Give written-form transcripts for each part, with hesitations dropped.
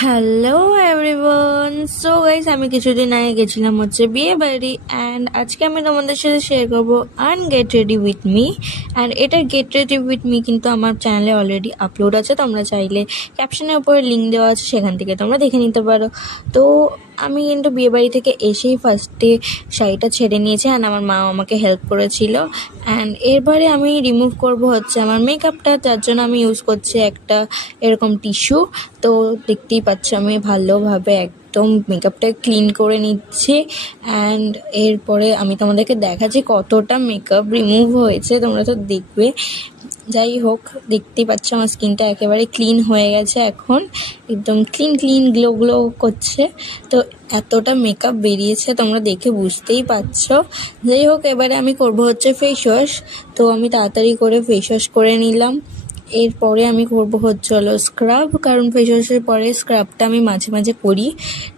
Hello everyone. So guys, আমি কিছুদিন আগে গেছিলাম বিয়ে বাড়ি, অ্যান্ড আজকে আমি তোমাদের সাথে শেয়ার করবো get ready with me. And এটার গেট রেডি উইথ মি কিন্তু আমার চ্যানেলে অলরেডি আপলোড আছে, তোমরা চাইলে ক্যাপশনের উপরে লিঙ্ক দেওয়া আছে, সেখান থেকে তোমরা দেখে নিতে পারো। তো আমি কিন্তু বিয়েবাড়ি থেকে এসেই ফার্স্টে শাড়িটা ছেড়ে নিয়েছি, অ্যান্ড আমার মা আমাকে হেল্প করেছিল। অ্যান্ড এরপরে আমি রিমুভ করব আমার মেকআপটা, যার জন্য আমি ইউজ করছি একটা এরকম টিস্যু। তো দেখতেই পাচ্ছ আমি ভালোভাবে একদম মেকআপটা ক্লিন করে নিচ্ছি। অ্যান্ড এরপরে আমি তোমাদেরকে দেখাচ্ছি কতটা মেকআপ রিমুভ হয়েছে, তোমরা তো দেখবে। যাই হোক, দেখতেই পাচ্ছ আমার স্কিনটা একেবারে ক্লিন হয়ে গেছে, এখন একদম ক্লিন গ্লো গ্লো করছে। তো এতটা মেকআপ বেরিয়েছে তোমরা দেখে বুঝতেই পারছো। যাই হোক, এবারে আমি করব ফেস ওয়াশ। তো আমি তাড়াতাড়ি করে ফেস ওয়াশ করে নিলাম। এরপরে আমি করবো স্ক্রাব, কারণ ফেস ওয়াশের পরে স্ক্রাবটা আমি মাঝে মাঝে করি।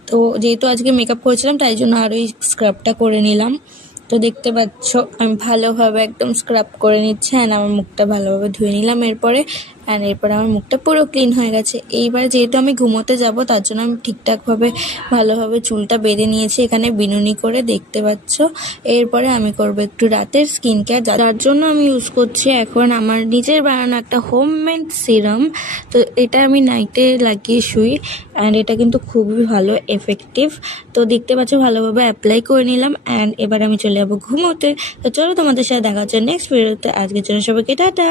তো যেহেতু আজকে মেকআপ করেছিলাম তাই জন্য আরও এই স্ক্রাবটা করে নিলাম। তো দেখতে পাচ্ছ আমি ভালোভাবে একদম স্ক্রাব করে নিচ্ছি, অ্যান্ড আমার মুখটা ভালোভাবে ধুয়ে নিলাম এরপরে আমার মুখটা পুরো ক্লিন হয়ে গেছে। এইবার যেহেতু আমি ঘুমোতে যাব, তার জন্য আমি ঠিকঠাকভাবে ভালোভাবে চুলটা বেঁধে নিয়েছি এখানে বিনুনি করে, দেখতে পাচ্ছ। এরপরে আমি করব একটু রাতের স্কিন কেয়ার, যার জন্য আমি ইউজ করছি এখন আমার নিজের বানানো একটা হোমমেড সিরাম। তো এটা আমি নাইটে লাগিয়ে শুই, অ্যান্ড এটা কিন্তু খুবই ভালো এফেক্টিভ। তো দেখতে পাচ্ছ ভালোভাবে অ্যাপ্লাই করে নিলাম, অ্যান্ড এবার আমি চলে যাবো ঘুমোতে। তো চলো, তোমাদের সাথে দেখা হচ্ছে নেক্সট ভিডিওতে। আজকের জন্য সবাইকে টাটা।